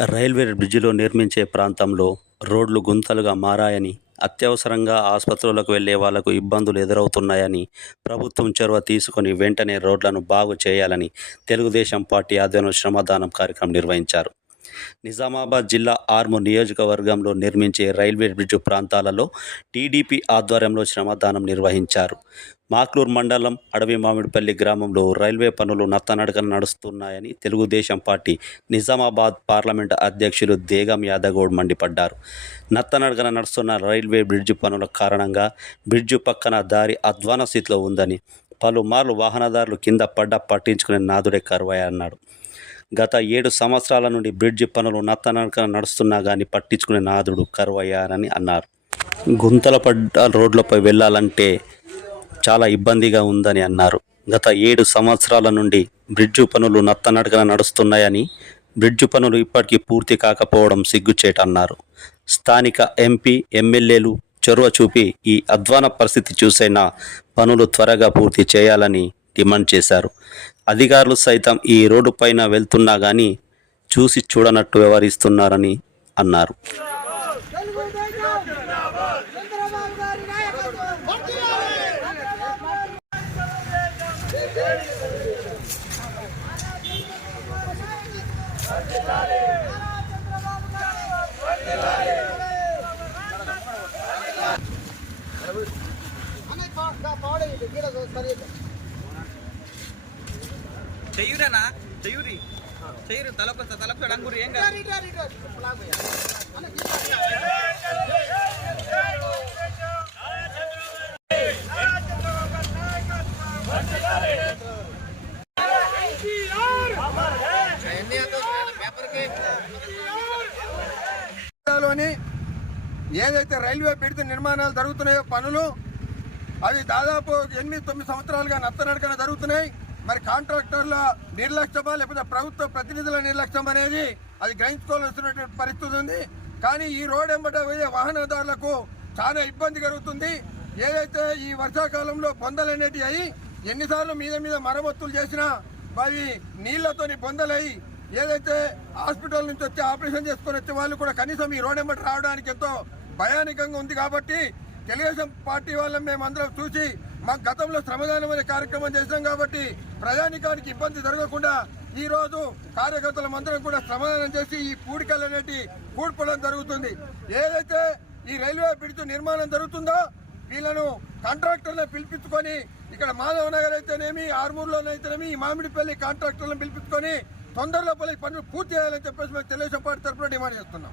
Railway బ్రిడ్జిలో నిర్మించే ప్రాంతంలో రోడ్లు గుంతలుగా మారాయని, అత్యవసరంగా ఆసుపత్రులకు వెళ్లే వాళ్లకు ఇబ్బందులు ఎదురవుతున్నాయని, ప్రభుత్వం చొరవ తీసుకొని వెంటనే రోడ్లను బాగు చేయాలని తెలుగుదేశం పార్టీ ఆధ్వర్యంలో శ్రమదానం కార్యక్రమం నిర్వహించారు. నిజామాబాద్ జిల్లా ఆర్మూర్ నియోజకవర్గంలో నిర్మించే రైల్వే బ్రిడ్జి ప్రాంతాలలో టీడీపీ ఆధ్వర్యంలో శ్రమదానం నిర్వహించారు. మాక్లూర్ మండలం అడవి మామిడిపల్లి గ్రామంలో రైల్వే పనులు నత్తనడకన నడుస్తున్నాయని తెలుగుదేశం పార్టీ నిజామాబాద్ పార్లమెంటు అధ్యక్షులు దేగం యాదగౌడ్ మండిపడ్డారు. నత్తనడకన నడుస్తున్న రైల్వే బ్రిడ్జి పనుల కారణంగా బ్రిడ్జి పక్కన దారి అధ్వాన స్థితిలో ఉందని, పలుమార్లు వాహనదారులు కింద పట్టించుకునే నాదుడే కరువయ్యన్నాడు. గత 7 సంవత్సరాల నుండి బ్రిడ్జి పనులు నత్తనడకన నడుస్తున్నా కానీ పట్టించుకునే నాదుడు కరువయ్యారని అన్నారు. గుంతల పడ్డ రోడ్లపై వెళ్లాలంటే చాలా ఇబ్బందిగా ఉందని అన్నారు. గత 7 సంవత్సరాల నుండి బ్రిడ్జి పనులు నత్తనడకన నడుస్తున్నాయని, బ్రిడ్జి పనులు ఇప్పటికీ పూర్తి కాకపోవడం సిగ్గుచేటన్నారు. స్థానిక ఎంపీ, ఎమ్మెల్యేలు చొరవ చూపి ఈ అధ్వాన పరిస్థితి చూసైనా పనులు త్వరగా పూర్తి చేయాలని డిమాండ్ చేశారు. అధికారులు సైతం ఈ రోడ్డు పైన వెళ్తున్నా కానీ చూసి చూడనట్టు వ్యవహరిస్తున్నారని అన్నారు. చెయ్యూరేనా చెయ్యూరి చెయ్యూరు తలపు రంగురు ఏం కాదు. ఏదైతే రైల్వే బ్రిడ్జ్ నిర్మాణాలు జరుగుతున్నాయో పనులు అవి దాదాపు 8-9 సంవత్సరాలుగా నత్తనడకన జరుగుతున్నాయి. మరి కాంట్రాక్టర్ల నిర్లక్ష్యమా లేకపోతే ప్రభుత్వ ప్రతినిధుల నిర్లక్ష్యం అనేది అది గ్రహించుకోవాల్సినటువంటి పరిస్థితి ఉంది. కానీ ఈ రోడ్ వెంబట పోయే వాహనదారులకు చాలా ఇబ్బంది కలుగుతుంది. ఏదైతే ఈ వర్షాకాలంలో బొందలు అనేటివి అయ్యి ఎన్నిసార్లు మీద మరమ్మతులు చేసినా అవి నీళ్లతోని బొందలయ్యి ఏదైతే హాస్పిటల్ నుంచి వచ్చి ఆపరేషన్ చేసుకొని వచ్చే వాళ్ళు కూడా కనీసం ఈ రోడ్ వెంబట రావడానికి ఎంతో భయానకంగా ఉంది. కాబట్టి తెలుగుదేశం పార్టీ వాళ్ళని మేమందరం చూసి మాకు గతంలో శ్రమదానం అనే కార్యక్రమం చేసినాం కాబట్టి ప్రయాణికానికి ఇబ్బంది జరగకుండా ఈ రోజు కార్యకర్తలం అందరం కూడా శ్రమదానం చేసి ఈ పూడికలు అనేటి పూడ్పడం జరుగుతుంది. ఏదైతే ఈ రైల్వే బ్రిడ్జ్ నిర్మాణం జరుగుతుందో వీళ్ళను కాంట్రాక్టర్లను పిలిపించుకొని ఇక్కడ మాధవనగర్ అయితేనేమి, ఆర్మూర్లోనైతేనేమి ఈ మామిడిపల్లి కాంట్రాక్టర్లను పిలిపించుకొని తొందరలో పనులు పూర్తి చేయాలని చెప్పేసి మేము తెలుగుదేశం పార్టీ తరఫున డిమాండ్ చేస్తున్నాం.